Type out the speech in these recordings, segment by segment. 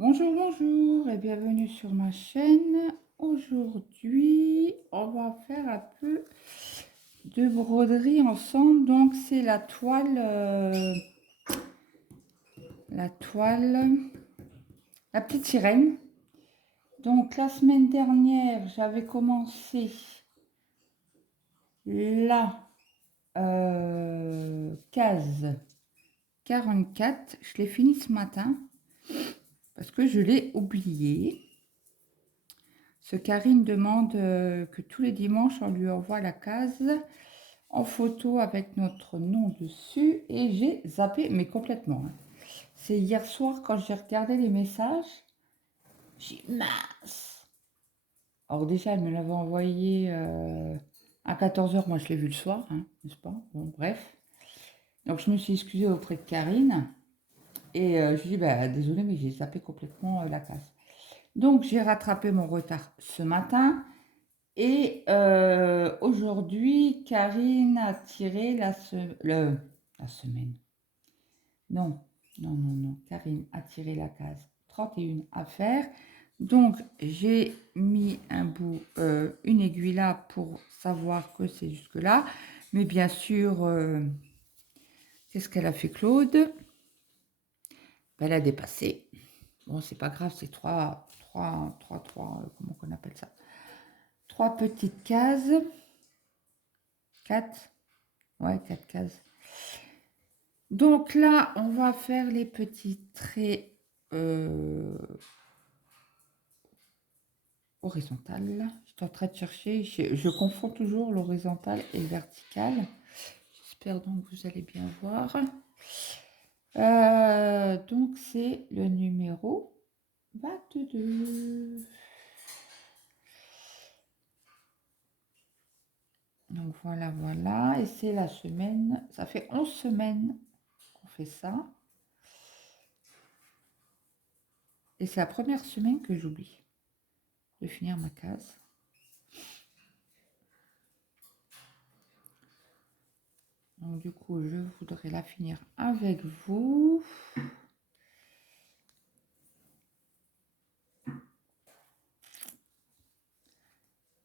Bonjour, bonjour et bienvenue sur ma chaîne. Aujourd'hui, on va faire un peu de broderie ensemble. Donc, c'est la petite sirène. Donc, la semaine dernière, j'avais commencé la case 44. Je l'ai fini ce matin parce que je l'ai oublié. Ce Karine demande que tous les dimanches, on lui envoie la case en photo avec notre nom dessus et j'ai zappé, mais complètement. C'est hier soir quand j'ai regardé les messages, j'ai dit mince. Alors déjà, elle me l'avait envoyé à 14h, moi je l'ai vu le soir, n'est-ce pas? Bon, bref. Donc je me suis excusée auprès de Karine et je lui ai dit, bah, désolée, mais j'ai zappé complètement la case. Donc j'ai rattrapé mon retard ce matin. Et aujourd'hui, Karine a tiré la semaine. Non, non, non, non. Karine a tiré la case 31 à faire. Donc, j'ai mis une aiguille là pour savoir que c'est jusque-là. Mais bien sûr, qu'est-ce qu'elle a fait, Claude? Ben, elle a dépassé. Bon, c'est pas grave, c'est trois, comment qu'on appelle ça? Trois petites cases. Quatre. Ouais, 4 cases. Donc là, on va faire les petits traits horizontales. Je suis en train de chercher. Je confonds toujours l'horizontal et le vertical. J'espère donc que vous allez bien voir. Donc c'est le numéro 22. Donc voilà, voilà. Et c'est la semaine. Ça fait 11 semaines qu'on fait ça. Et c'est la première semaine que j'oublie de finir ma case. Donc du coup, je voudrais la finir avec vous.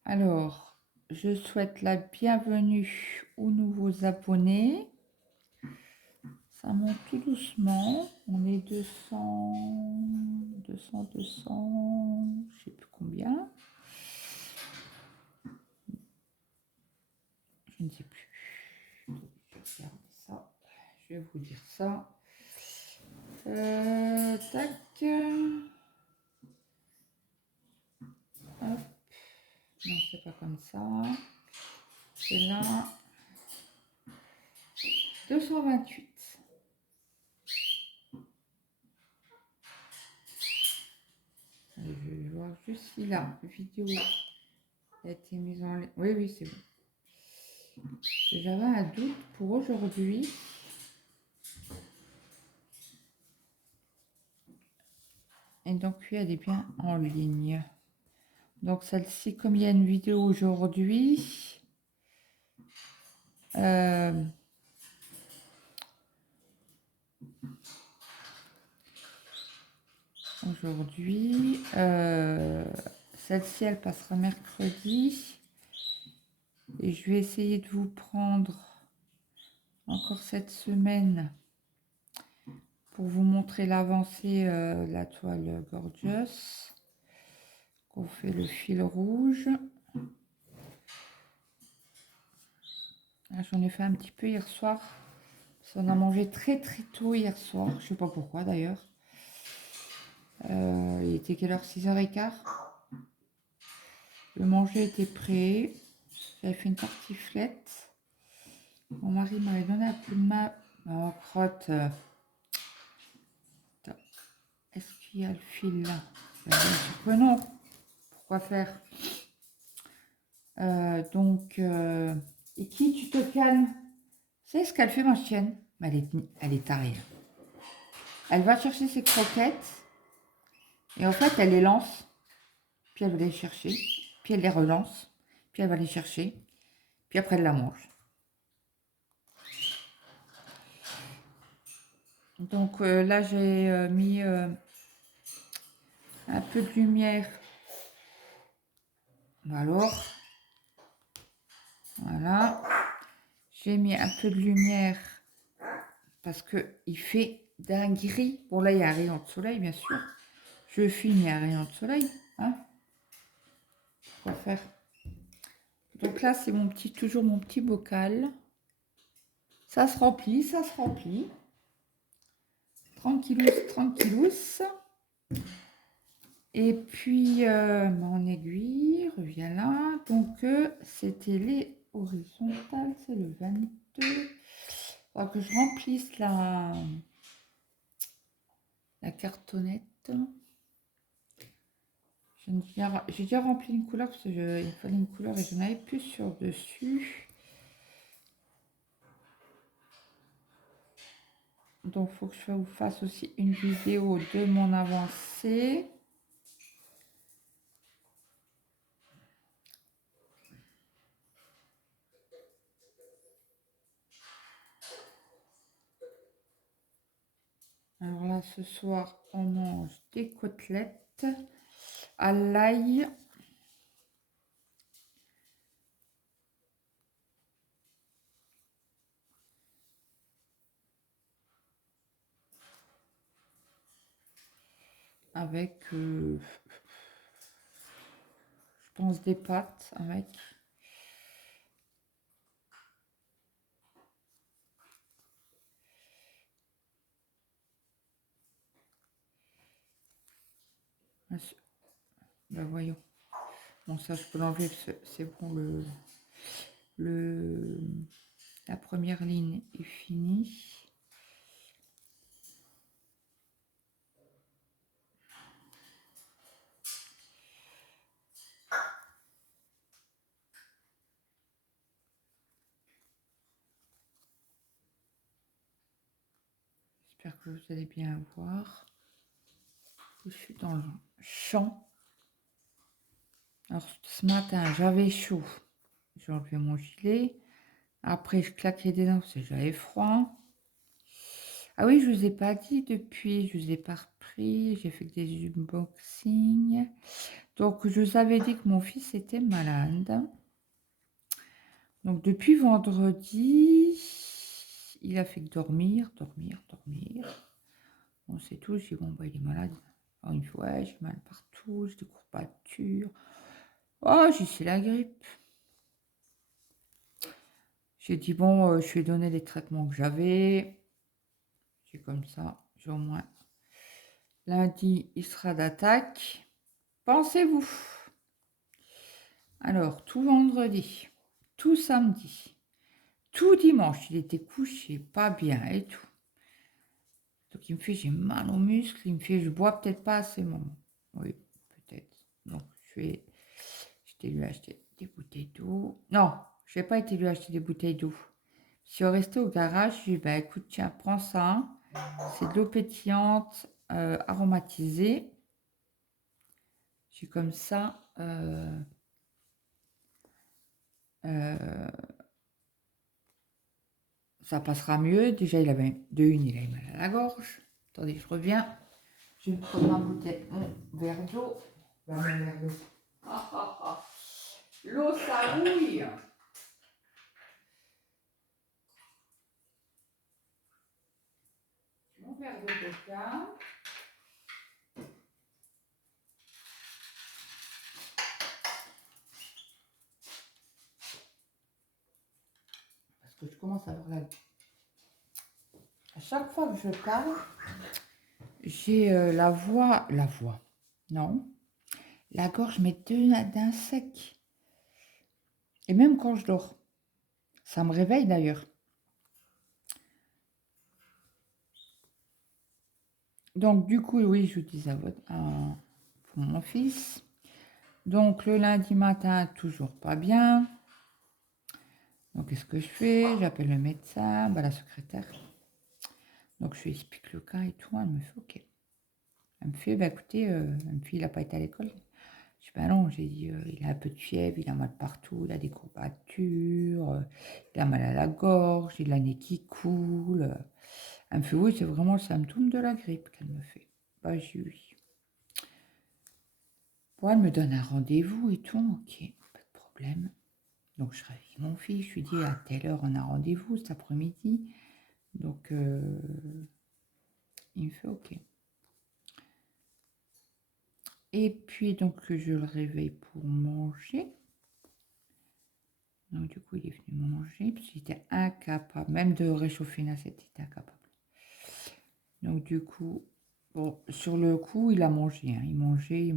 Alors, je souhaite la bienvenue aux nouveaux abonnés. Ça monte tout doucement. On est 200, 200, je ne sais plus combien. Je ne sais plus. Je vais regarder ça. Je vais vous dire ça. Tac. Hop. Non, c'est pas comme ça. C'est là. 228. Je vais voir juste si la vidéo a été mise en ligne. Oui, oui, c'est bon. J'avais un doute pour aujourd'hui. Et donc, oui, elle est bien en ligne. Donc, celle-ci, comme il y a une vidéo aujourd'hui, celle-ci, elle passera mercredi. Et je vais essayer de vous prendre encore cette semaine pour vous montrer l'avancée de la toile Gorgeous. On fait le fil rouge. J'en ai fait un petit peu hier soir. On a mangé très très tôt hier soir. Je sais pas pourquoi d'ailleurs. Il était quelle heure? 6h15. Le manger était prêt. J'avais fait une tartiflette. Mon mari m'avait donné un coup de main. Oh, crotte. Est-ce qu'il y a le fil là? Bien sûr que non. Pourquoi faire? Et qui tu te calmes? C'est ce qu'elle fait ma chienne. Elle est tarée. Elle va chercher ses croquettes. Et en fait, elle les lance. Puis elle va les chercher. Puis elle les relance. Puis elle va les chercher. Puis après, elle la mange. Donc là, j'ai mis un peu de lumière. Alors, voilà. J'ai mis un peu de lumière parce qu'il fait d'un gris. Bon, là, il y a un rayon de soleil, bien sûr. Je filme, il y a un rayon de soleil. Hein. Quoi faire? Donc là, c'est mon petit, toujours mon petit bocal. Ça se remplit, ça se remplit. Tranquillous, tranquillous. Et puis, mon aiguille revient là. Donc, c'était les horizontales, c'est le 22. Il faudra que je remplisse la cartonnette. J'ai déjà rempli une couleur parce qu'il fallait une couleur et je n'avais plus sur dessus. Donc, il faut que je vous fasse aussi une vidéo de mon avancée. Alors là, ce soir, on mange des côtelettes à l'ail. Avec, je pense, des pâtes avec. Ben voyons. Bon, ça, je peux l'enlever, c'est bon, la première ligne est finie. J'espère que vous allez bien voir. Je suis dans le champ. Alors, ce matin, j'avais chaud. J'ai enlevé mon gilet. Après, je claquais des dents parce que j'avais froid. Ah oui, je vous ai pas dit depuis, je vous ai pas repris. J'ai fait des unboxings. Donc, je vous avais dit que mon fils était malade. Donc, depuis vendredi, il a fait que dormir, dormir, dormir. Bon, c'est tout. J'ai dit, bon, bah, il est malade. Alors, il me fait, ouais, j'ai mal partout, j'ai des courbatures. Oh, j'ai dit, c'est la grippe. J'ai dit, bon, je lui ai donné les traitements que j'avais. C'est comme ça, j'ai au moins. Lundi, il sera d'attaque. Pensez-vous? Alors, tout vendredi, tout samedi, tout dimanche, il était couché, pas bien et tout. Donc, il me fait, j'ai mal aux muscles. Il me fait, je bois peut-être pas assez, maman. Oui, peut-être. Donc, j'étais lui acheter des bouteilles d'eau. Non, je n'ai pas été lui acheter des bouteilles d'eau. Je suis restée au garage. Je lui ai dit, bah, écoute, tiens, prends ça. C'est de l'eau pétillante, aromatisée. Je suis comme ça. Ça passera mieux. Déjà, il avait il avait mal à la gorge. Attendez, je reviens. Je vais prendre ma bouteille, mon verre d'eau. Mon verre d'eau. Ah, ah, ah. L'eau, ça rouille. Mon verre de coca. Parce que je commence à avoir la... À chaque fois que je parle, j'ai la voix... La voix. Non. La gorge m'est d'un sec. Et même quand je dors. Ça me réveille d'ailleurs. Donc, du coup, oui, je vous disais pour mon fils. Donc, le lundi matin, toujours pas bien. Donc, qu'est-ce que je fais? J'appelle le médecin, bah, la secrétaire. Donc, je lui explique le cas et tout. Elle me fait OK. Elle me fait, bah, écoutez, elle me fait, il n'a pas été à l'école. Je dis, bah non, j'ai dit, il a un peu de fièvre, il a mal partout, il a des courbatures, il a mal à la gorge, il a le nez qui coule. Elle me fait, oui, c'est vraiment le symptôme de la grippe qu'elle me fait. Bah, j'ai dit oui. Bon, elle me donne un rendez-vous et tout, ok, pas de problème. Donc je réveille mon fils, je lui dis à telle heure on a rendez-vous cet après-midi. Donc il me fait ok. Et puis donc je le réveille pour manger. Donc du coup il est venu manger, parce qu'il était incapable, même de réchauffer une assiette, il était incapable. Donc du coup, bon, sur le coup il a mangé, hein. Il mangeait,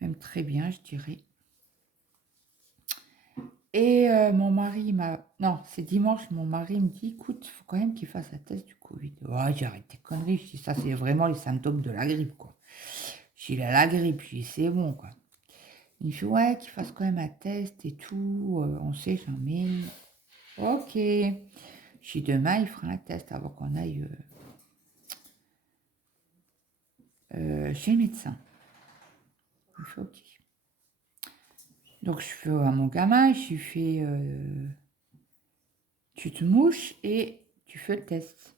même très bien je dirais. Et mon mari m'a... Non, c'est dimanche, mon mari me dit, écoute, il faut quand même qu'il fasse un test du Covid. Ouais, j'ai arrêté de conneries. Je dis, ça, c'est vraiment les symptômes de la grippe, quoi. J'ai la grippe, je dis, c'est bon, quoi. Il me fait, ouais, qu'il fasse quand même un test et tout, on sait jamais. Ok. Je dis, demain, il fera un test avant qu'on aille chez le médecin. Il fait, ok. Donc, je fais à mon gamin, je lui fais, tu te mouches et tu fais le test.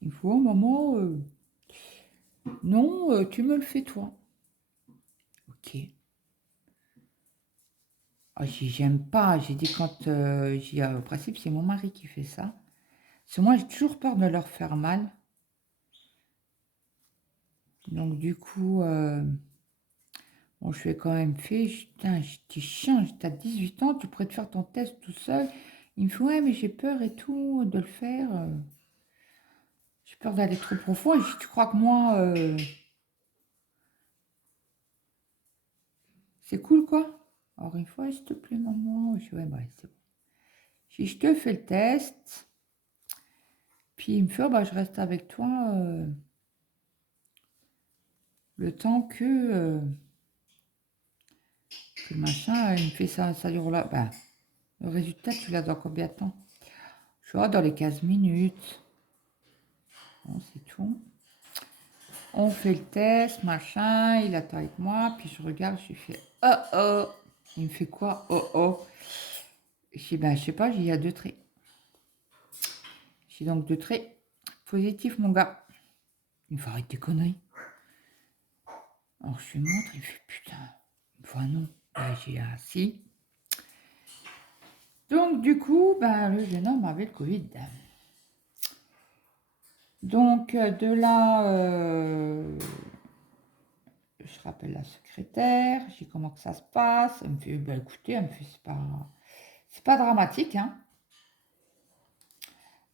Il faut un moment... non, tu me le fais toi. Ok. Ah, j'aime pas. J'ai dit quand au principe, c'est mon mari qui fait ça. Parce que moi, j'ai toujours peur de leur faire mal. Donc, du coup, bon, je lui ai quand même fait. Putain, t'es chiant, t'as 18 ans, tu pourrais te faire ton test tout seul. Il me fait, ouais, mais j'ai peur et tout de le faire. J'ai peur d'aller trop profond. Et je dis, tu crois que moi, c'est cool, quoi? Alors, une fois, s'il te plaît, maman. Je dis, ouais, bah, c'est bon. Si je te fais le test. Puis il me fait, oh, bah, je reste avec toi le temps que machin, il me fait ça, ça dure là. Bah, le résultat, tu l'as dans combien de temps? Je vois dans les 15 minutes. Bon, c'est tout. On fait le test, machin, il attend avec moi, puis je regarde, je lui fais, oh oh. Il me fait quoi? Oh oh. Je dis, ben, je sais pas, il y a 2 traits. J'ai donc 2 traits positifs, mon gars. Il me fait arrêter tes conneries. Alors je lui montre, il fait putain. Enfin non. J'ai un si. Donc, du coup, ben, le jeune homme avait le Covid. Donc, de là, je rappelle la secrétaire, je dis comment que ça se passe. Elle me fait, bah, écoutez, elle me fait, c'est pas dramatique, hein.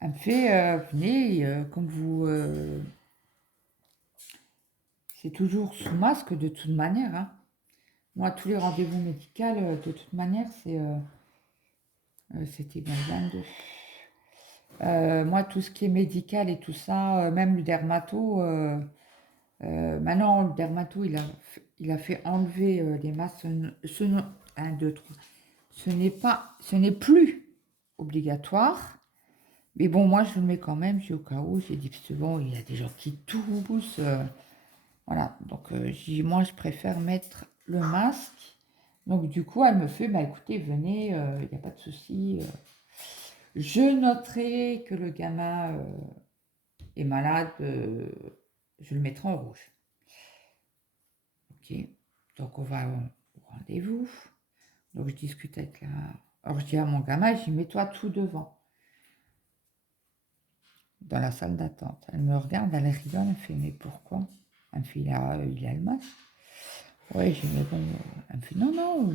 Elle me fait, venez, comme vous, c'est toujours sous masque de toute manière, hein. Moi, tous les rendez-vous médicaux, de toute manière, c'était bien le 22. Moi, tout ce qui est médical et tout ça, même le dermato, maintenant, le dermato, il a fait enlever les masques. 1, 2, 3. Ce n'est plus obligatoire. Mais bon, moi, je le mets quand même. J'ai au cas où, j'ai dit, c'est bon, il y a des gens qui toussent. Voilà. Donc, moi, je préfère mettre le masque. Donc, du coup, elle me fait, bah écoutez, venez, il n'y a pas de souci. Je noterai que le gamin est malade. Je le mettrai en rouge. Ok. Donc, on va au rendez-vous. Donc, je discute avec la... Alors, je dis à mon gamin, je dis, mets-toi tout devant, dans la salle d'attente. Elle me regarde, elle rigole, elle me fait, mais pourquoi? Elle me fait, il a le masque. Ouais, j'ai dit, mais bon, elle me fait, non, non.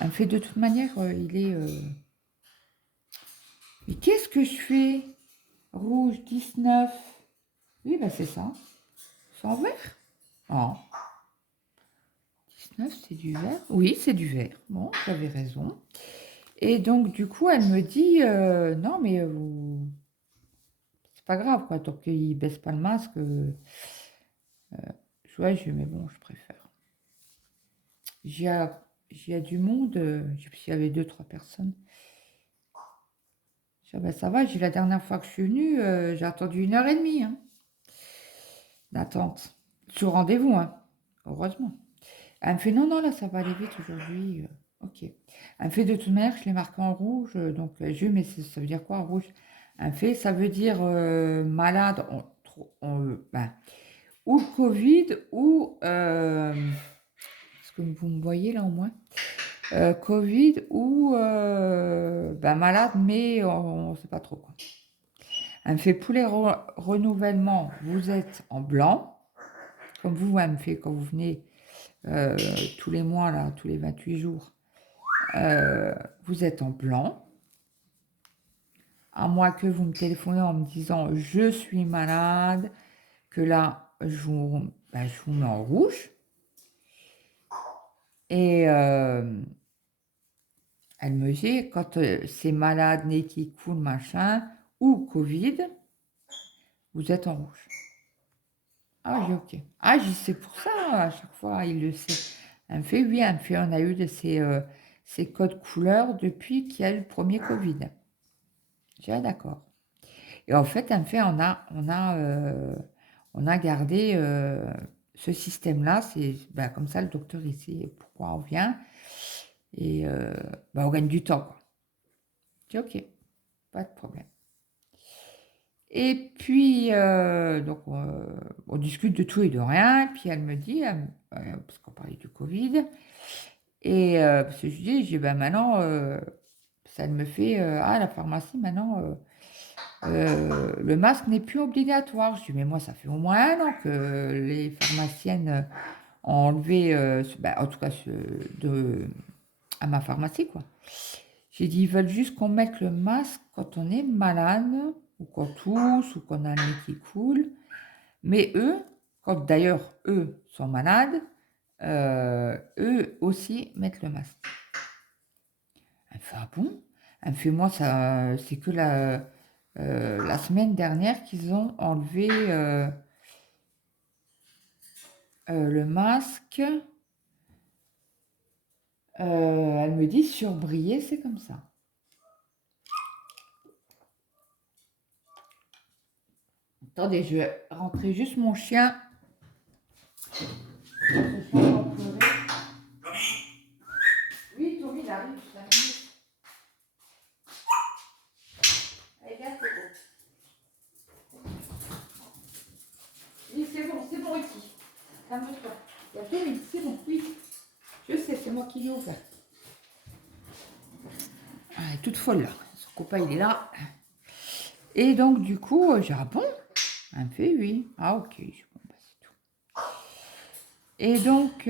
Elle me fait, de toute manière, il est... Mais qu'est-ce que je fais? Rouge, 19. Oui, bah c'est ça. C'est en vert? Oh. 19, c'est du vert? Oui, c'est du vert. Bon, j'avais raison. Et donc, du coup, elle me dit, non, mais c'est pas grave, quoi, tant qu'il baisse pas le masque. Ouais, mais bon, je préfère. J'y a du monde, s'il y avait 2, 3 personnes. Je dis, ben, ça va, la dernière fois que je suis venue, j'ai attendu 1 h 30 hein, d'attente. Sur rendez-vous, hein, heureusement. Elle me fait, non, non, là, ça va aller vite aujourd'hui. Ok. Elle me fait, de toute manière, je l'ai marqué en rouge. Donc, je mais ça veut dire quoi, en rouge? Elle me fait, ça veut dire malade. Ben, ou le Covid, ou... est-ce que vous me voyez là au moins? Covid ou malade, mais on ne sait pas trop quoi. Elle me fait pour les renouvellements, vous êtes en blanc, comme vous, elle me fait quand vous venez tous les mois, là, tous les 28 jours, vous êtes en blanc. À moins que vous me téléphonez en me disant je suis malade, que là, je vous mets en rouge. Et elle me dit, quand c'est malade, nez qui coule, machin, ou Covid, vous êtes en rouge. Ah, j'ai ok. Ah, j'ai c'est pour ça, à chaque fois, il le sait. Elle me fait, oui, elle me fait, on a eu de ces codes couleurs depuis qu'il y a eu le premier Covid. J'ai dit, ah, d'accord. Et en fait, elle me fait, on a gardé ce système-là. C'est comme ça, le docteur, il sait pourquoi on vient. Et on gagne du temps, quoi. J'ai dit, ok, pas de problème. Et puis, donc, on discute de tout et de rien. Puis elle me dit, parce qu'on parlait du Covid, et parce que je dis, maintenant, ça me fait, la pharmacie, maintenant, le masque n'est plus obligatoire. Je dis, mais moi, ça fait au moins 1 an que les pharmaciennes ont enlevé, en tout cas, à ma pharmacie, quoi. J'ai dit, ils veulent juste qu'on mette le masque quand on est malade, ou qu'on tousse, ou qu'on a le nez qui coule. Mais eux, quand d'ailleurs eux sont malades, eux aussi mettent le masque. Elle me fait, ah bon? Elle me fait, moi, ça, c'est que la semaine dernière qu'ils ont enlevé le masque. Elle me dit, surbriller, c'est comme ça. Attendez, je vais rentrer juste mon chien. Oui, Tommy, il arrive, je t'amène. Allez, viens, c'est bon. Oui, c'est bon ici. Calme-toi. Il y a Tommy, c'est bon, oui. Je sais, c'est moi qui l'ai ouvert. Ah, elle est toute folle là. Son copain, il est là. Et donc, du coup, j'ai dit, ah bon? Elle me fait oui. Ah, ok. Bon, c'est tout. Et donc,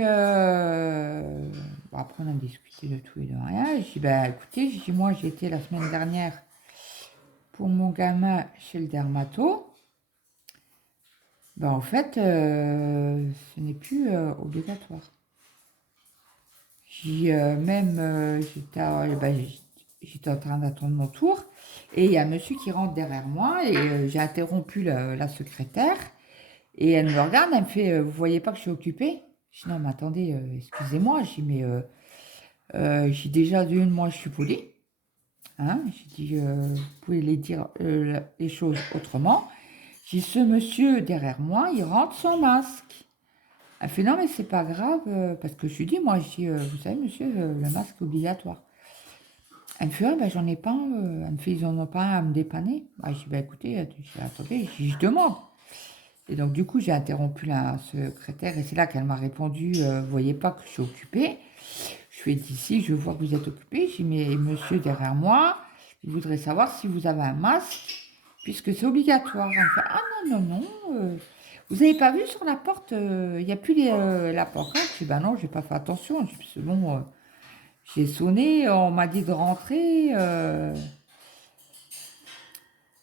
après, on a discuté de tout et de rien. Et je dis, écoutez, moi, j'ai été la semaine dernière pour mon gamin chez le dermato. En fait, ce n'est plus obligatoire. J'étais en train d'attendre mon tour et il y a un monsieur qui rentre derrière moi et j'ai interrompu la secrétaire et elle me regarde, elle me fait vous voyez pas que je suis occupée? Je dis non mais attendez, excusez-moi, je dis mais j'ai déjà d'une, moi je suis polie, hein? J'ai dit vous pouvez les dire les choses autrement. J'ai dit ce monsieur derrière moi, il rentre sans masque. Elle fait non mais c'est pas grave parce que je lui dis moi je dis vous savez monsieur le masque est obligatoire. Elle me fait ah, j'en ai pas elle me fait ils en ont pas un à me dépanner. Je dis écoutez attendez je demande. Et donc du coup j'ai interrompu la secrétaire et c'est là qu'elle m'a répondu vous voyez pas que je suis occupée. Je lui ai dit si je vois que vous êtes occupée. J'ai dit mais monsieur derrière moi il voudrait savoir si vous avez un masque puisque c'est obligatoire. Elle me fait ah non vous n'avez pas vu sur la porte, il n'y a plus la pancarte. Je dis, non, je n'ai pas fait attention. Je dis, c'est bon, j'ai sonné, on m'a dit de rentrer.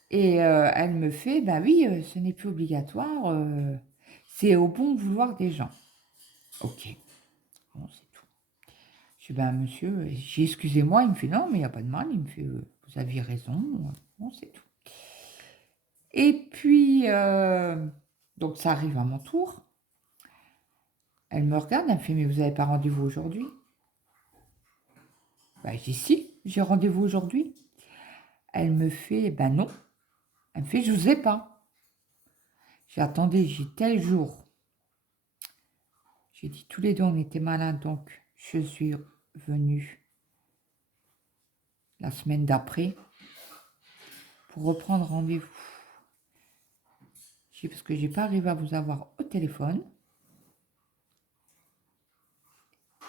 Et elle me fait, oui, ce n'est plus obligatoire. C'est au bon vouloir des gens. Ok, bon, c'est tout. Je dis, monsieur, j'ai excusez-moi. Il me fait, non, mais il n'y a pas de mal. Il me fait, vous aviez raison. Bon, c'est tout. Et puis, donc ça arrive à mon tour. Elle me regarde, elle me fait, mais vous n'avez pas rendez-vous aujourd'hui? Je dis, si, j'ai rendez-vous aujourd'hui. Elle me fait, non. Elle me fait, je vous ai pas. J'ai attendez, j'ai tel jour. J'ai dit, tous les deux, on était malades, donc je suis venue la semaine d'après pour reprendre rendez-vous. Parce que j'ai pas arrivé à vous avoir au téléphone.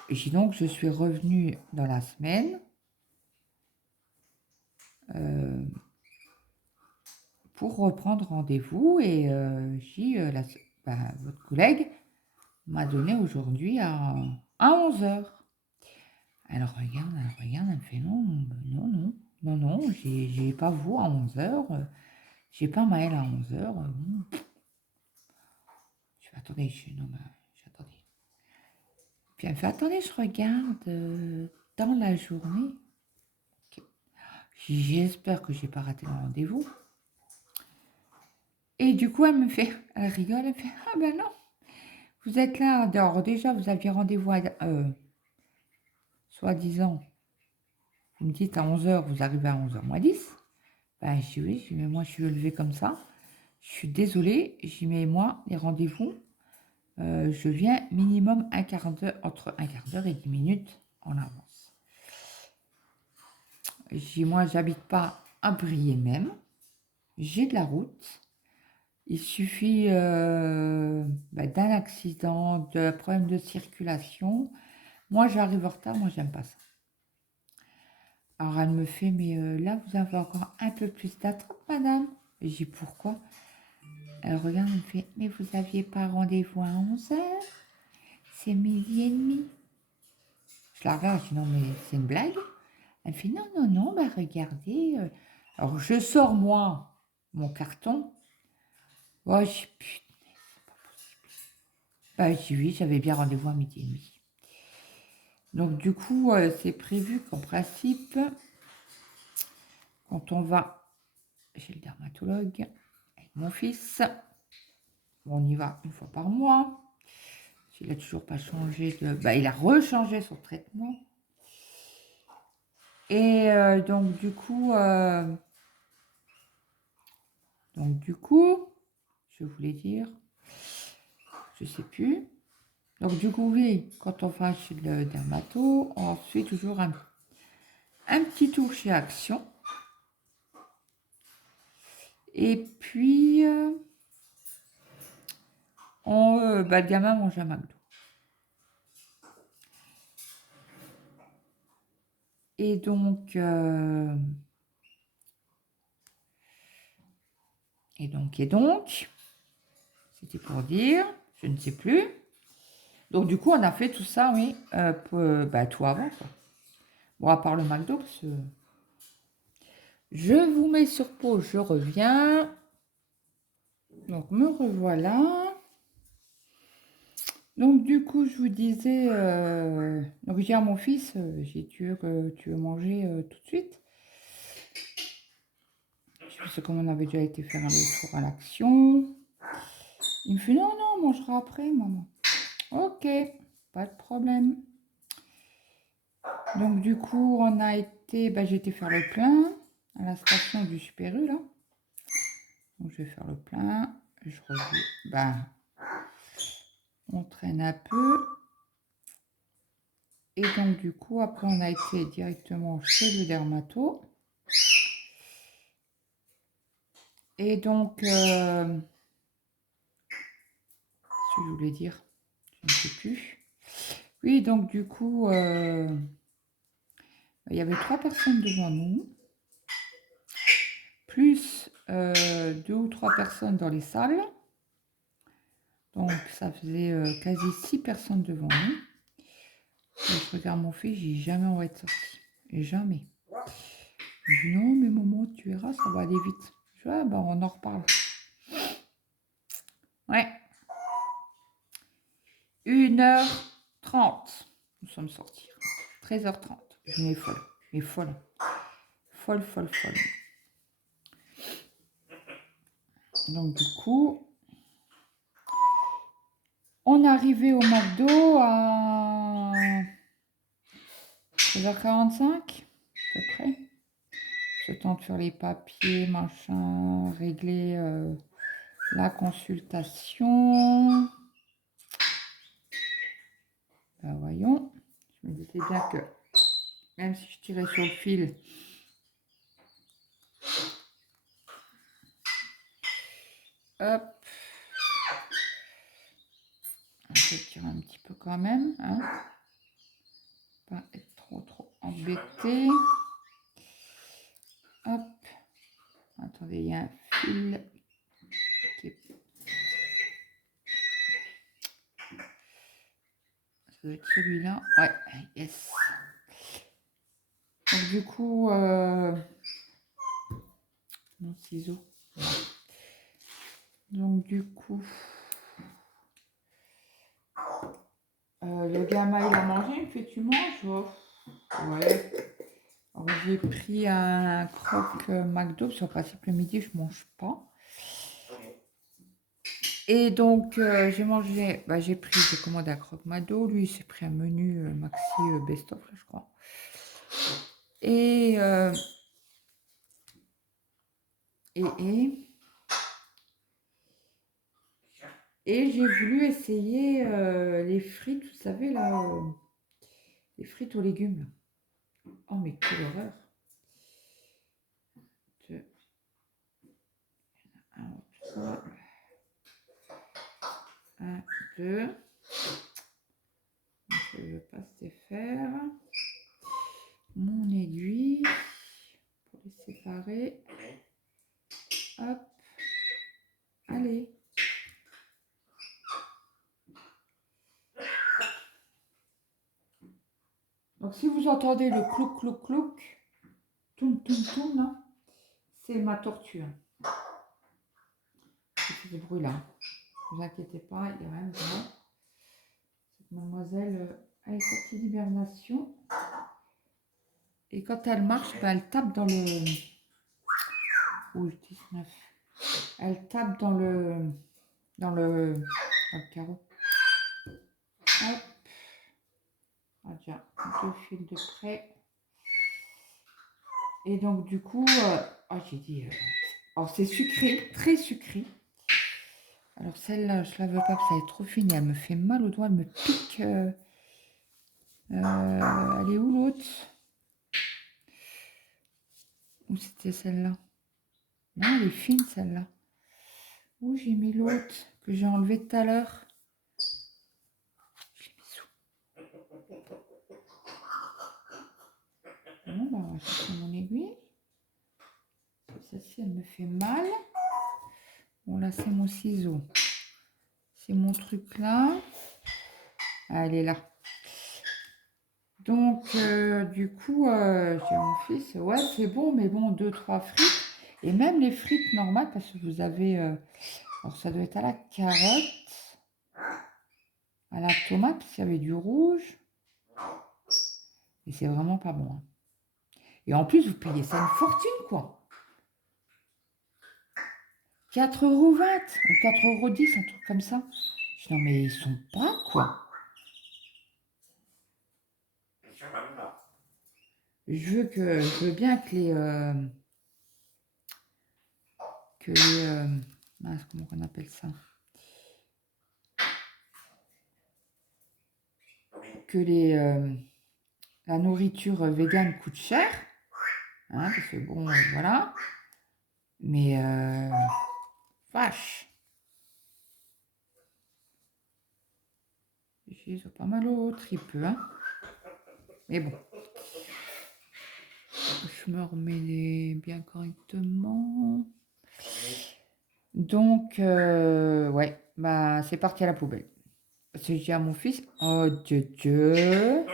Et donc, je suis revenue dans la semaine pour reprendre rendez-vous. Et votre collègue m'a donné aujourd'hui à 11 heures. Elle regarde, elle me fait non, j'ai pas vous à 11 heures. J'ai pas Maëlle à 11 heures. Je fais, attendez, attendez. Puis elle me fait, attendez, je regarde dans la journée. Okay. J'espère que j'ai pas raté le rendez-vous. Et du coup, elle rigole, elle me fait, ah ben non, vous êtes là. Alors déjà, vous aviez rendez-vous soi-disant, vous me dites à 11 heures, vous arrivez à 11h moins 10. Ben, je dis oui, mais moi, je suis levée comme ça. Je suis désolée, j'y mets moi, les rendez-vous. Je viens minimum entre un quart d'heure et 10 minutes en avance. Moi, j'habite pas à Briey même. J'ai de la route. Il suffit d'un accident, de problème de circulation. Moi, j'arrive en retard, moi, j'aime pas ça. Alors, elle me fait, mais là, vous avez encore un peu plus d'attente, madame. Et je dis, pourquoi? Elle regarde, elle me fait, mais vous n'aviez pas rendez-vous à 11 heures? C'est 12h30. Je la regarde, je dis, non, mais c'est une blague? Elle me fait, non, bah regardez. Alors, je sors, moi, mon carton. Oh, je dis, putain, c'est pas possible. Bah, je dis, oui, j'avais bien rendez-vous à 12h30. Donc, du coup, c'est prévu qu'en principe, quand on va chez le dermatologue avec mon fils, on y va une fois par mois. Il n'a toujours pas changé de... il a rechangé son traitement. Et donc, du coup, je voulais dire, je sais plus. Donc, du coup, oui, quand on va chez le dermato, on fait toujours un petit tour chez Action. Et puis, le gamin mange à McDo. Et donc, c'était pour dire, je ne sais plus. Donc, du coup, on a fait tout ça, oui, tout avant, quoi. Bon, à part le McDo, parce que je vous mets sur pause, je reviens. Donc, me revoilà. Donc, du coup, je vous disais, donc, je dis à mon fils, tu veux manger tout de suite? Je sais comme on avait déjà été faire un tour à l'Action. Il me fait, non, on mangera après, maman. Ok, pas de problème. Donc, du coup, on a été, j'ai été faire le plein à la station du Super U, là. Donc, je vais faire le plein. Je reviens, on traîne un peu. Et donc, du coup, après, on a été directement chez le dermato. Et donc, ce que je voulais dire, je ne sais plus. Oui, donc, du coup, il y avait 3 personnes devant nous, plus 2 ou 3 personnes dans les salles. Donc, ça faisait quasi 6 personnes devant nous. Et je regarde mon fils, j'ai jamais on va être sorti. Et jamais. Je dis, non, mais maman, tu verras, ça va aller vite. Je dis, on en reparle. Ouais. 1h30, nous sommes sortis. 13h30. Je m'ai folle. Mais folle. Folle. Donc, du coup, on est arrivé au McDo à 13h45, à peu près. C'est temps de faire les papiers, machin, régler la consultation. Voyons. Je me disais bien que même si je tirais sur le fil, hop, je vais tirer un petit peu quand même, hein. Pas être trop embêté. Hop. Attendez, il y a un fil qui est... Ça doit être celui-là. Ouais, yes. Donc du coup, mon ciseau. Donc du coup, le gamin il a mangé, il me fait tu manges? Oh, ouais. Alors j'ai pris un croque McDo, parce qu'en principe le midi je mange pas. Et donc j'ai mangé, j'ai commandé un croque McDo, lui il s'est pris un menu maxi best-of là je crois. Et j'ai voulu essayer les frites, vous savez là, les frites aux légumes. Oh mais quelle horreur! 2, 1, 3, 1, 2. Je ne veux pas se défaire. Mon aiguille pour les séparer. Hop. Allez. Donc si vous entendez le clouc, clouc, clouc, toum, toum, toum, là, c'est ma tortue. C'est ce bruit-là. Ne vous inquiétez pas, il n'y a rien de grave. Cette mademoiselle, elle est sortie d'hibernation. Et quand elle marche, elle tape dans le... Oui, 19. Elle tape dans le carreau. Hop. Ah, tiens, 2 fils de près. Et donc, du coup, j'ai dit... alors, c'est sucré, très sucré. Alors, celle-là, je la veux pas, parce qu'elle est trop fine. Elle me fait mal au doigt, elle me pique. Elle est où l'autre? Où c'était celle-là? Non, elle est fine, celle-là. Où j'ai mis l'autre que j'ai enlevé tout à l'heure? Je l'ai mis sous. Bon, on va chercher mon aiguille. Celle-ci, elle me fait mal. Bon, là, c'est mon ciseau. C'est mon truc là. Elle est là. Donc, du coup, j'ai mon fils. Ouais, c'est bon, mais bon, 2-3 frites. Et même les frites normales, parce que vous avez... alors, ça doit être à la carotte, à la tomate, parce qu'il y avait du rouge. Et c'est vraiment pas bon. Hein. Et en plus, vous payez ça une fortune, quoi. 4,20 € ou 4,10 €, un truc comme ça. Je dis, non, mais ils sont pas, quoi. Je veux bien que les... mince, comment on appelle ça? Que la nourriture végane coûte cher. Hein, parce que bon, voilà. Mais, vache. Ils ont pas mal au tripes, hein. Mais bon. Je me remets bien correctement. Donc, ouais, c'est parti à la poubelle. Parce que j'ai à mon fils. Oh, Dieu, Dieu.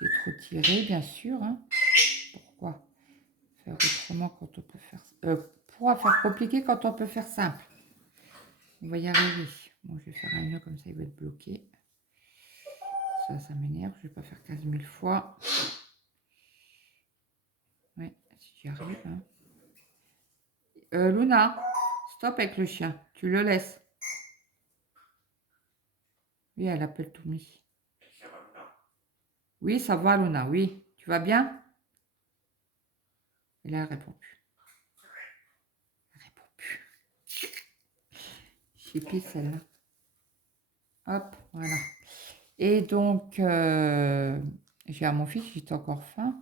J'ai trop tiré, bien sûr. Hein. Pourquoi faire autrement quand on peut faire... pourquoi faire compliqué quand on peut faire simple? On va y arriver. Bon, je vais faire un nœud comme ça, il va être bloqué. Ça m'énerve. Je vais pas faire 15 000 fois. Ouais, si j'y arrive. Hein. Luna, stop avec le chien. Tu le laisses. Oui, elle appelle Toumi. Oui, ça va, Luna. Oui, tu vas bien? Et là, elle répond plus. Elle répond plus. J'ai pris celle-là. Hop, voilà. Et donc, j'ai à mon fils, j'étais encore faim.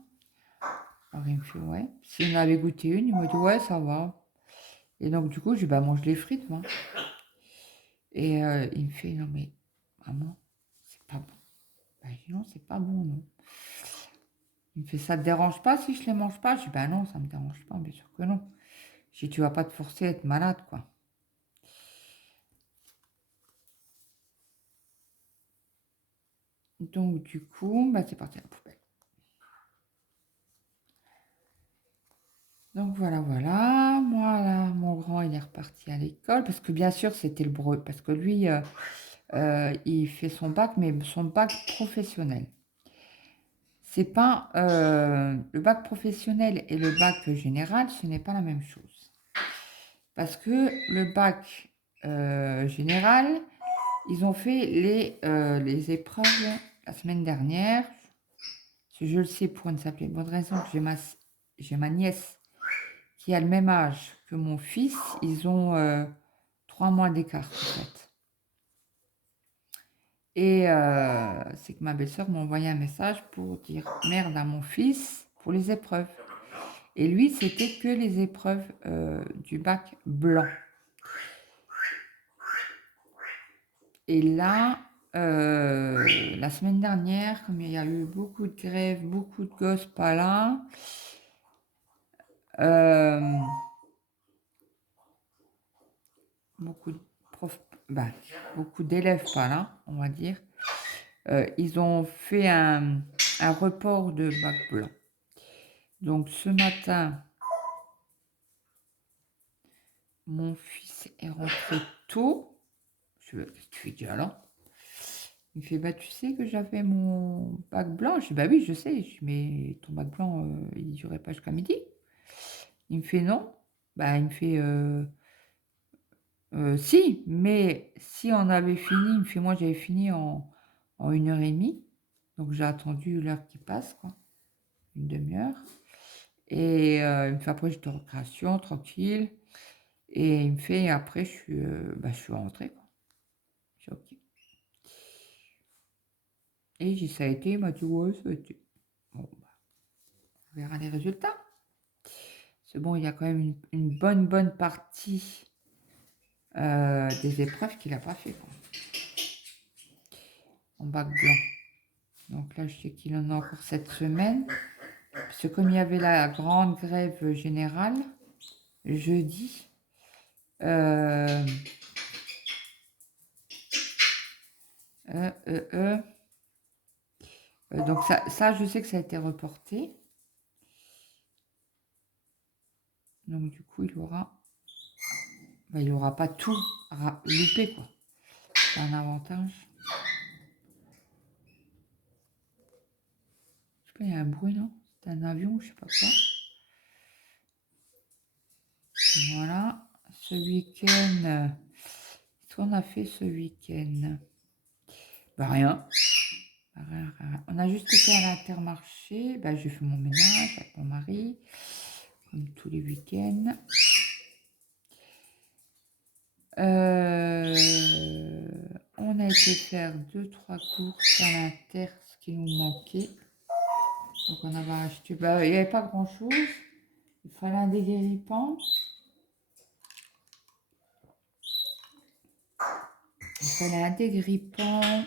Alors, il me fait, ouais. S'il en avait goûté une, il me dit, ouais, ça va. Et donc, du coup, je lui dis, bah, mange les frites, moi. Et il me fait, non, mais Maman, c'est pas bon. Ben, je dis non, c'est pas bon, non. Il me fait, ça te dérange pas si je les mange pas? Je dis, ben non, ça me dérange pas, bien sûr que non. Je dis, tu vas pas te forcer à être malade, quoi. Donc, du coup, bah, c'est parti à la poubelle. Donc, voilà, voilà. Moi, là, mon grand, il est reparti à l'école. Parce que, bien sûr, c'était le brevet. Parce que lui, il fait son bac, mais son bac professionnel. C'est pas le bac professionnel et le bac général, ce n'est pas la même chose. Parce que le bac général, ils ont fait les épreuves la semaine dernière. Je le sais pour une simple et bonne raison que j'ai ma nièce qui a le même âge que mon fils. Ils ont 3 mois d'écart, en fait. Et c'est que ma belle-sœur m'a envoyé un message pour dire merde à mon fils pour les épreuves. Et lui, c'était que les épreuves du bac blanc. Et là, la semaine dernière, comme il y a eu beaucoup de grèves, beaucoup de gosses pas là, beaucoup de profs, beaucoup d'élèves pas là, on va dire, ils ont fait un report de bac blanc. Donc ce matin, mon fils est rentré tôt. Je dis, qu'est-ce que tu fais déjà là? Il me fait, bah tu sais que j'avais mon bac blanc. Je dis, bah oui, je sais. Je dis, mais ton bac blanc, il durait pas jusqu'à midi. Il me fait, non. Bah il me fait, si, mais si on avait fini, il me fait, moi j'avais fini en 1h30. Donc j'ai attendu l'heure qui passe, quoi, une demi-heure. Et il me fait, après j'étais en récréation, tranquille. Et il me fait, après je suis rentrée, quoi. Je dis, ok. Et j'ai dit, ça a été, il m'a dit, ouais, ça a été. Bon, bah, on verra les résultats. C'est bon, il y a quand même une bonne partie des épreuves qu'il n'a pas fait, quoi, en bac blanc. Donc là, je sais qu'il en a encore cette semaine. Parce que comme il y avait la grande grève générale, jeudi, euh, donc ça, je sais que ça a été reporté. Donc du coup, il aura pas tout loupé, quoi. C'est un avantage. Je sais pas, il y a un bruit, non? C'est un avion, je sais pas quoi. Voilà. Ce week-end, qu'est-ce qu'on a fait ce week-end? Bah rien. Rien. On a juste été à l'Intermarché. Bah, j'ai fait mon ménage avec mon mari, comme tous les week-ends. On a été faire 2-3 courses à l'Inter, ce qui nous manquait. Donc on avait acheté, il n'y avait pas grand chose. Il fallait un déguerrissant. Il fallait un déguerrissant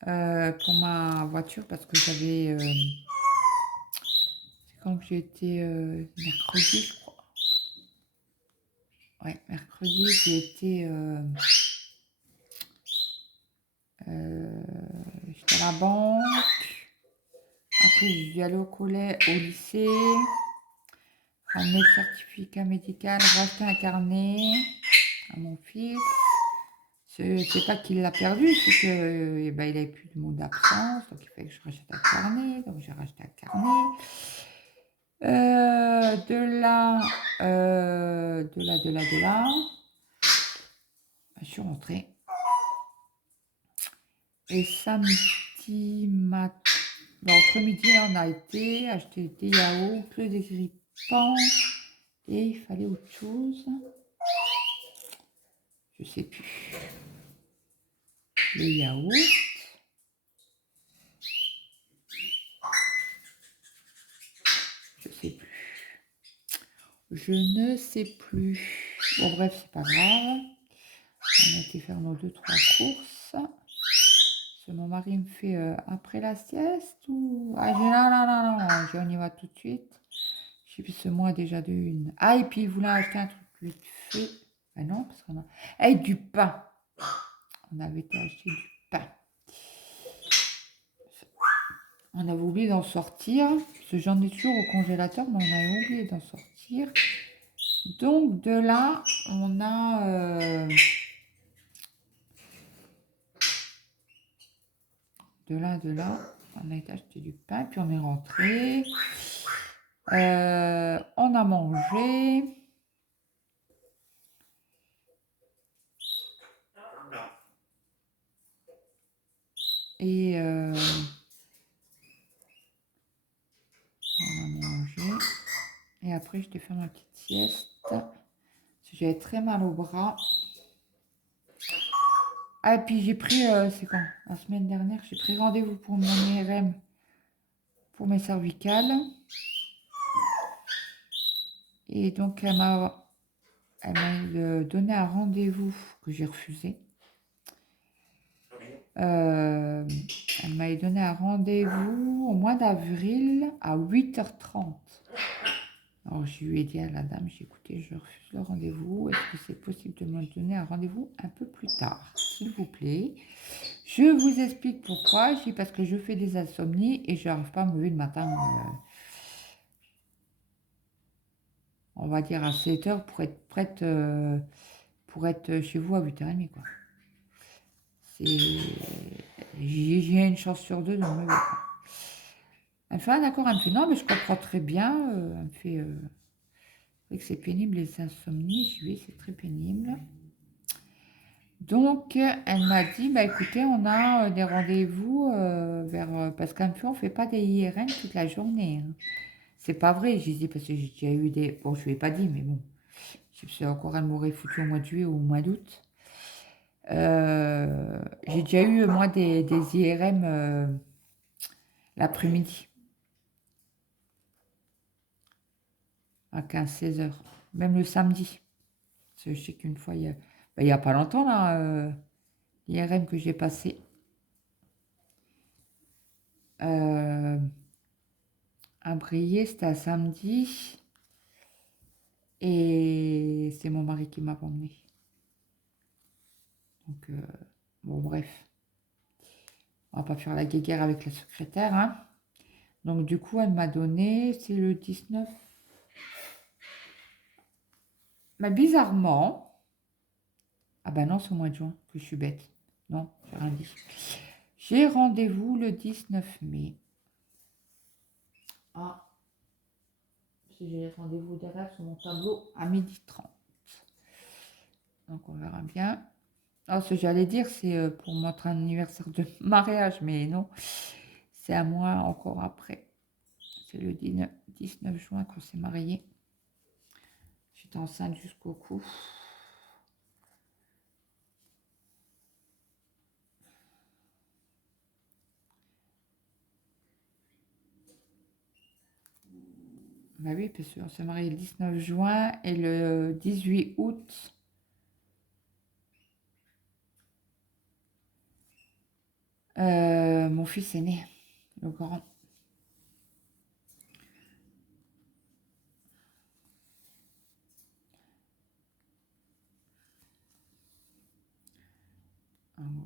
pour ma voiture parce que j'avais. C'est quand que j'ai été mercredi, je crois. Ouais, mercredi, j'ai été. J'étais à la banque. Après, je suis allée au lycée. Ramener le certificat médical, racheter un carnet à mon fils. C'est pas qu'il l'a perdu, c'est que il avait plus de mots d'absence, donc il fallait que je rachète un carnet, donc j'ai racheté un carnet. De là, je suis rentrée. Et samedi matin, entre midi, là, on a été acheter des yaourts, plus des grippants, et il fallait autre chose. Je sais plus. Les yaourts. Je sais plus. Je ne sais plus. Bon, bref, c'est pas grave. On a été faire nos 2-3 courses. Parce que mon mari me fait après la sieste ou... Ah, j'ai non. On y va tout de suite. Je sais plus, ce mois déjà de une. Ah, et puis il voulait acheter un truc vite fait. Ah non, parce qu'on a... Eh, du pain. On avait été acheter du pain. On avait oublié d'en sortir. Parce que j'en ai toujours au congélateur, mais on avait oublié d'en sortir. Donc de là, on a... de là, on a été acheter du pain, puis on est rentré. On a mangé. Et on a mangé. Et après, je t'ai fait ma petite sieste. J'avais très mal au bras. Ah, et puis j'ai pris, c'est quand? La semaine dernière, j'ai pris rendez-vous pour mon IRM pour mes cervicales. Et donc, elle m'a donné un rendez-vous que j'ai refusé. Elle m'a donné un rendez-vous au mois d'avril à 8h30. Alors, je lui ai dit à la dame, j'ai écouté, je refuse le rendez-vous. Est-ce que c'est possible de me donner un rendez-vous un peu plus tard, s'il vous plaît? Je vous explique pourquoi. Je dis parce que je fais des insomnies et je n'arrive pas à me lever le matin, on va dire à 7h pour être prête, pour être chez vous à 8h30, quoi. J'ai une chance sur deux de me lever, quoi. Elle me fait, ah d'accord, elle me fait, non, mais je comprends très bien. Elle me fait, que c'est pénible les insomnies. Je lui ai dit, c'est très pénible. Donc, elle m'a dit, bah écoutez, on a des rendez-vous parce qu'un peu, on fait pas des IRM toute la journée, hein. C'est pas vrai, j'ai dit, parce que j'ai déjà eu des... Bon, je lui ai pas dit, mais bon, je sais encore, elle m'aurait foutu au mois de juillet ou au mois d'août. J'ai déjà eu, moi, des IRM l'après-midi, à 15-16 heures, même le samedi. Parce que je sais qu'une fois, il y a pas longtemps, là, l'IRM que j'ai passé. À Briey, c'était un samedi. Et c'est mon mari qui m'a emmené. Donc, bon, bref. On va pas faire la guéguerre avec la secrétaire, hein. Donc, du coup, elle m'a donné, c'est le 19. Mais bizarrement, ah ben non, c'est au mois de juin que je suis bête. Non, j'ai rien dit. J'ai rendez-vous le 19 mai. Ah, j'ai rendez-vous derrière sur mon tableau à 12h30. Donc, on verra bien. Alors, ce que j'allais dire, c'est pour notre anniversaire de mariage, mais non, c'est à moi encore après. C'est le 19 juin qu'on s'est mariés. J'étais enceinte jusqu'au cou. Bah oui, parce qu'on s'est mariés le 19 juin et le 18 août. Mon fils est né, le grand.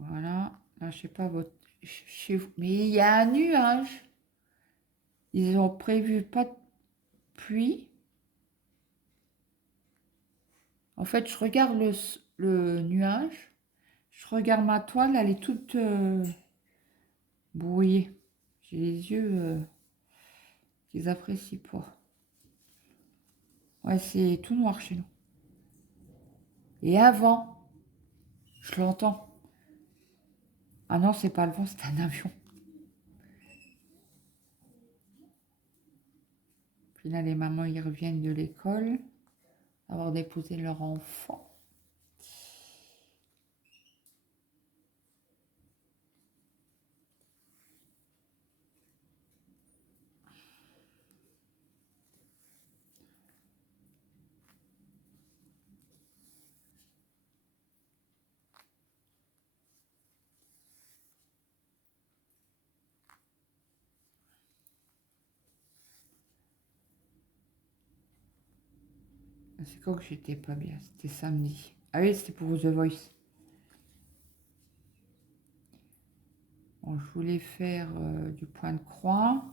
Voilà. Là, je sais pas chez vous. Mais il y a un nuage. Ils ont prévu pas de pluie. En fait, je regarde le nuage. Je regarde ma toile, elle est toute brouillée. J'ai les yeux qu'ils apprécient pas. Ouais, c'est tout noir chez nous. Et avant, je l'entends. Ah non, c'est pas le vent, c'est un avion. Puis là, les mamans, ils reviennent de l'école, avoir déposé leur enfant. C'est quand que j'étais pas bien? C'était samedi. Ah oui, c'était pour The Voice. Bon, je voulais faire du point de croix.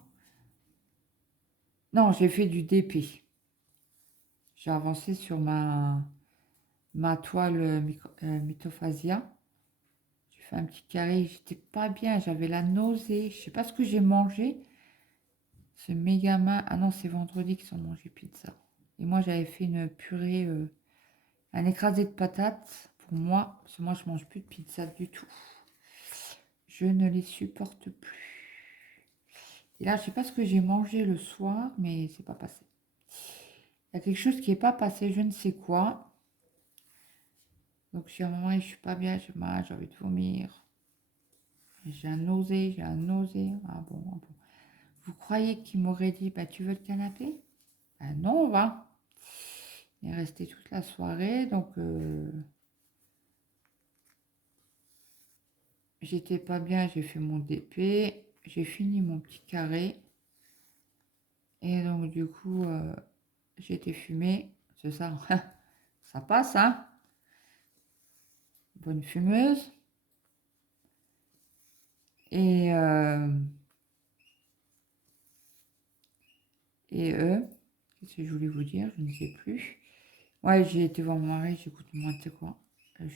Non, j'ai fait du DP. J'ai avancé sur ma toile Mythophasia. J'ai fait un petit carré. J'étais pas bien. J'avais la nausée. Je sais pas ce que j'ai mangé. Ce méga Ah non, c'est vendredi qu'ils ont mangé pizza. Et moi, j'avais fait une purée, un écrasé de patates pour moi. Parce que moi, je mange plus de pizza du tout. Je ne les supporte plus. Et là, je sais pas ce que j'ai mangé le soir, mais c'est pas passé. Il y a quelque chose qui n'est pas passé, je ne sais quoi. Donc, je suis à un moment où je suis pas bien, j'ai mal, j'ai envie de vomir. J'ai un nausée, j'ai un nausée. Ah bon, ah bon. Vous croyez qu'il m'aurait dit, bah tu veux le canapé? Ben non, on va. Il est resté toute la soirée, donc j'étais pas bien, j'ai fait mon DP, j'ai fini mon petit carré. Et donc du coup, j'ai été fumée. C'est ça, ça passe, hein? Bonne fumeuse. Et, qu'est-ce que je voulais vous dire? Je ne sais plus. Ouais, j'ai été voir mon mari, j'écoute moi, tu sais quoi? Je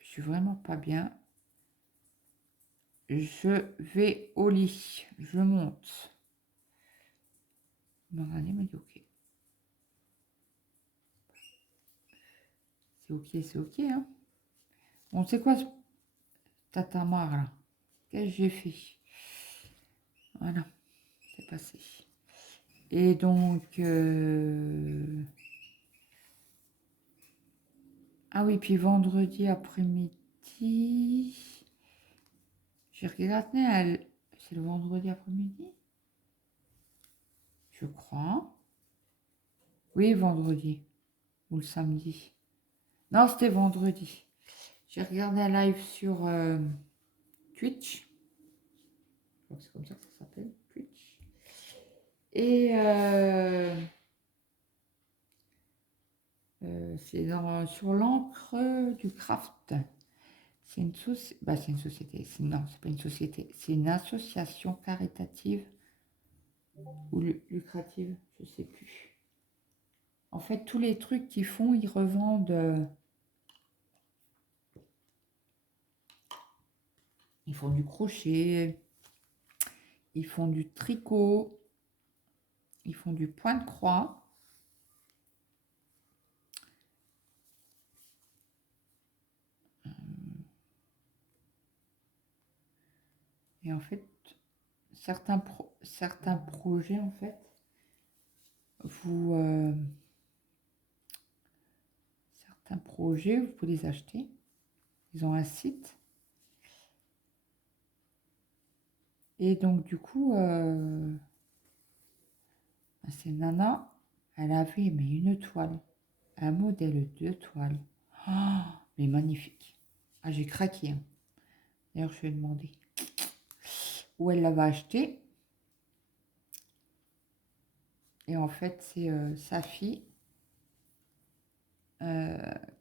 suis vraiment pas bien. Je vais au lit, je monte. Mon mari m'a dit ok. C'est ok, c'est ok, hein? Bon, c'est quoi ce tatamar là? Qu'est-ce que j'ai fait? Voilà, c'est passé. Et donc, ah oui, puis vendredi après-midi, j'ai regardé, c'est le vendredi après-midi? Je crois. Oui, vendredi. Ou le samedi. Non, c'était vendredi. J'ai regardé un live sur Twitch. Je crois que c'est comme ça que ça s'appelle, Twitch. Et c'est sur l'encre du craft. C'est une, c'est une société. Non, c'est pas une société. C'est une association caritative ou lucrative, je sais plus. En fait, tous les trucs qu'ils font, ils revendent. Ils font du crochet, ils font du tricot, ils font du point de croix. Et en fait, certains projets, en fait, certains projets, vous pouvez les acheter. Ils ont un site. Et donc, du coup, c'est Nana, elle avait mais une toile, un modèle de toile. Oh, mais magnifique. Ah, j'ai craqué, hein. D'ailleurs, je vais demander où elle l'avait acheté. Et en fait, c'est sa fille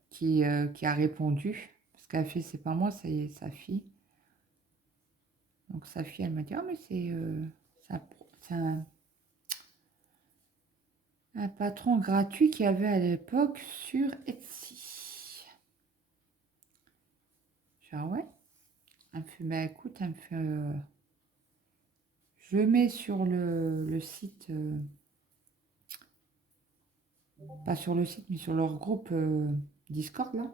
qui a répondu. Parce qu'elle fait, c'est pas moi, c'est sa fille. Donc sa fille, elle m'a dit, ah mais c'est un patron gratuit qu'il y avait à l'époque sur Etsy. J'ai dit, ah ouais. Elle me fait, bah écoute, elle me fait, je mets sur le site, pas sur le site, mais sur leur groupe Discord là.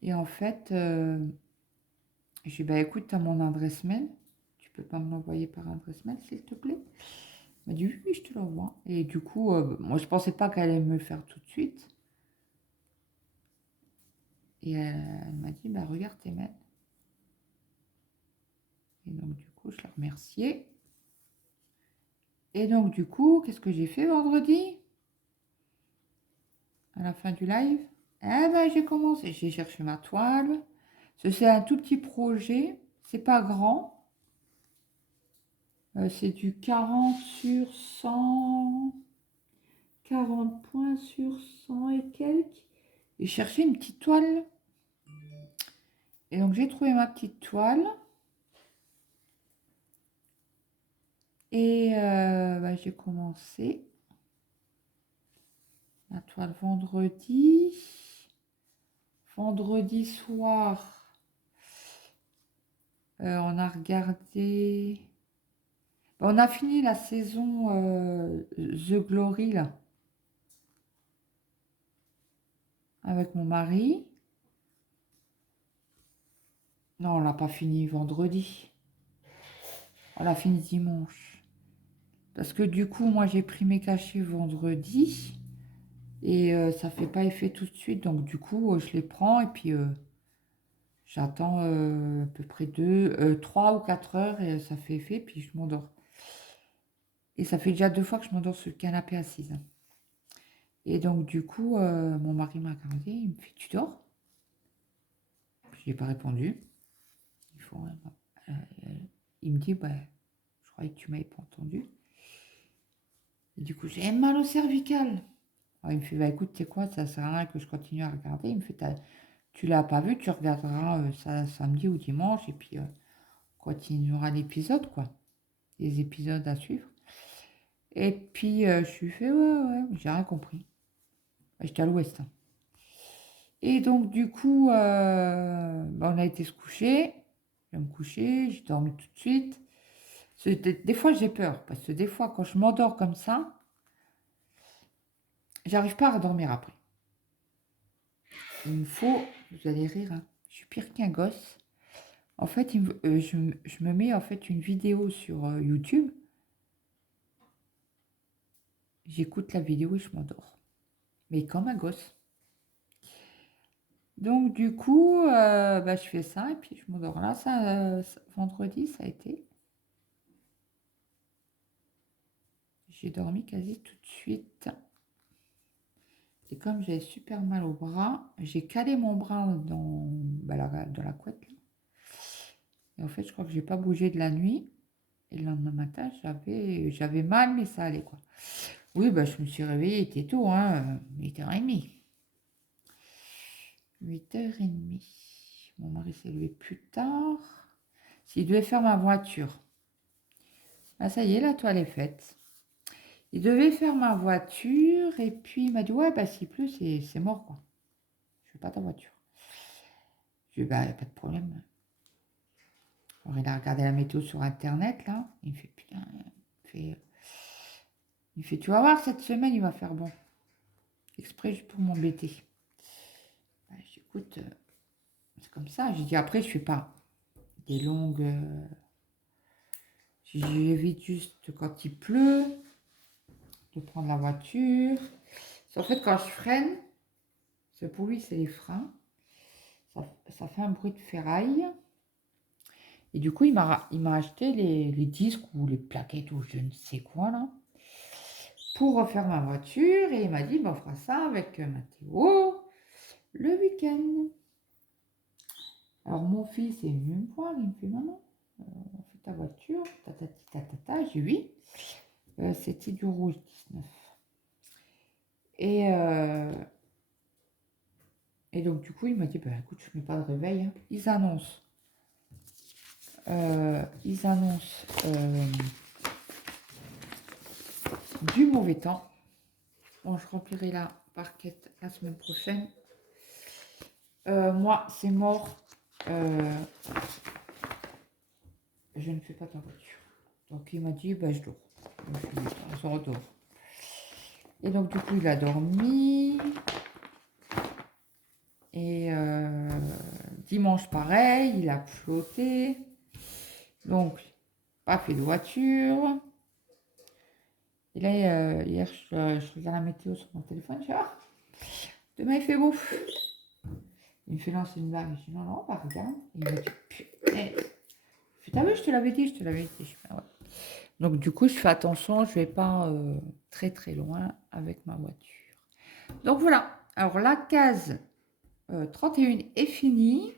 Et en fait, je lui dis, bah écoute, tu as mon adresse mail. Tu peux pas me l'envoyer par adresse mail, s'il te plaît? Elle m'a dit, oui, oui, je te l'envoie. Et du coup, moi, je pensais pas qu'elle allait me le faire tout de suite. Et elle m'a dit, bah regarde tes mails. Et donc, du coup, je l'ai remerciée. Et donc, du coup, qu'est-ce que j'ai fait vendredi? À la fin du live? Eh ben, j'ai commencé. J'ai cherché ma toile. C'est un tout petit projet. C'est pas grand. C'est du 40 sur 100. 40 points sur 100 et quelques. Et chercher une petite toile. Et donc, j'ai trouvé ma petite toile. Et j'ai commencé la toile vendredi. Vendredi soir, on a regardé... On a fini la saison The Glory, là. Avec mon mari. Non, on l'a pas fini vendredi. On l'a fini dimanche. Parce que du coup, moi, j'ai pris mes cachets vendredi. Et ça fait pas effet tout de suite. Donc, du coup, je les prends. Et puis, j'attends à peu près 3 ou 4 heures. Et ça fait effet. Puis, je m'endors. Et ça fait déjà 2 fois que je m'endors sur le canapé assise. Et donc, du coup, mon mari m'a regardé. Il me fait, tu dors? Je n'ai pas répondu. Il me dit, bah, je croyais que tu m'avais pas entendu. Et du coup, j'ai mal au cervical. Alors, il me fait, bah écoute, tu sais quoi, ça sert à rien que je continue à regarder. Il me fait, tu l'as pas vu, tu regarderas ça samedi ou dimanche, et puis on continuera l'épisode, quoi. Les épisodes à suivre. Et puis, je lui fais, ouais, j'ai rien compris. J'étais à l'ouest. Hein. Et donc, du coup, on a été se coucher. Je vais me coucher, j'ai dormi tout de suite. Des fois, j'ai peur, parce que des fois, quand je m'endors comme ça, j'arrive pas à dormir après. Il me faut, vous allez rire, hein, je suis pire qu'un gosse. En fait, je me mets en fait une vidéo sur YouTube. J'écoute la vidéo et je m'endors. Mais comme un gosse. Donc du coup, je fais ça et puis je m'endors. Là, vendredi, ça a été. J'ai dormi quasi tout de suite. Et comme j'avais super mal au bras, j'ai calé mon bras dans la couette. Là. Et en fait, je crois que j'ai pas bougé de la nuit. Et le lendemain matin, j'avais mal, mais ça allait quoi. Oui, je me suis réveillée, il était tôt, hein, 8h30. 8h30. Mon mari s'est levé plus tard. S'il devait faire ma voiture. Ah, ça y est, la toile est faite. Il devait faire ma voiture et puis il m'a dit, ouais, s'il pleut, c'est mort, quoi. Je fais pas ta voiture. Je lui ai dit, y a pas de problème. Alors, il a regardé la météo sur Internet, là. Il me fait, putain, il fait, tu vas voir, cette semaine, il va faire bon. Exprès juste pour m'embêter. J'écoute, c'est comme ça. J'ai dit, après, je fais pas des longues... J'évite juste quand il pleut de prendre la voiture. En fait, quand je freine, ce bruit, c'est les freins. Ça fait un bruit de ferraille. Et du coup, il m'a acheté les disques ou les plaquettes ou je ne sais quoi, là, pour refaire ma voiture. Et il m'a dit, on fera ça avec Mathéo le week-end. Alors, mon fils est venu me voir. Il me fait, maman, on fait ta voiture. J'ai dit, oui. C'était du rouge 19. Et donc, du coup, il m'a dit, écoute, je ne mets pas de réveil. Hein. Ils annoncent du mauvais temps. Bon, je remplirai la parquette la semaine prochaine. Moi, c'est mort. Je ne fais pas ta voiture. Donc, il m'a dit, je dors. On se redort. Et donc, du coup, il a dormi. Et dimanche, pareil, il a flotté. Donc, pas fait de voiture. Et là, hier, je regarde la météo sur mon téléphone. Je dis, demain, il fait beau. Il me fait lancer une blague. Je dis, non, regarde. Il me dit, putain. T'as vu, je te l'avais dit. Je fais, ouais. Donc, du coup, je fais attention. Je ne vais pas très, très loin avec ma voiture. Donc, voilà. Alors, la case 31 est finie.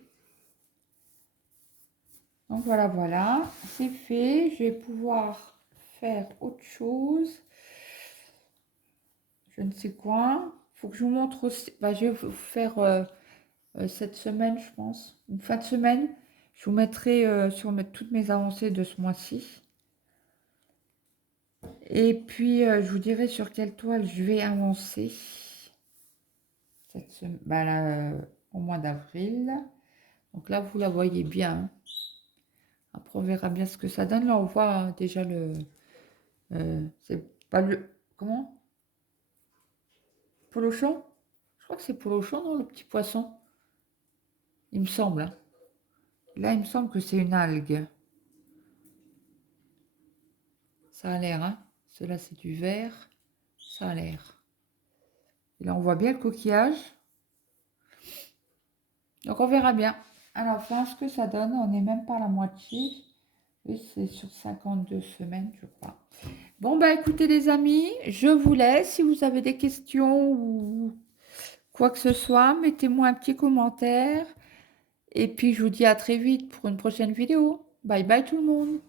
Donc, voilà. C'est fait. Je vais pouvoir faire autre chose. je ne sais quoi. Faut que je vous montre aussi. Bah, je vais vous faire cette semaine, je pense. Une fin de semaine. Je vous mettrai toutes mes avancées de ce mois-ci. Et puis, je vous dirai sur quelle toile je vais avancer cette semaine, bah, là, au mois d'avril. Donc là, vous la voyez bien, hein. Après, on verra bien ce que ça donne. Là, on voit déjà le... c'est pas le... Comment? Polochon? Je crois que c'est Polochon, non, le petit poisson? Il me semble, hein. Là, il me semble que c'est une algue. Ça a l'air, hein. Cela, c'est du vert. Ça a l'air. Et là, on voit bien le coquillage. Donc, on verra bien à la fin ce que ça donne. On n'est même pas à la moitié. Oui, c'est sur 52 semaines, je crois. Bon, bah écoutez les amis, je vous laisse. Si vous avez des questions ou quoi que ce soit, mettez-moi un petit commentaire. Et puis, je vous dis à très vite pour une prochaine vidéo. Bye bye tout le monde.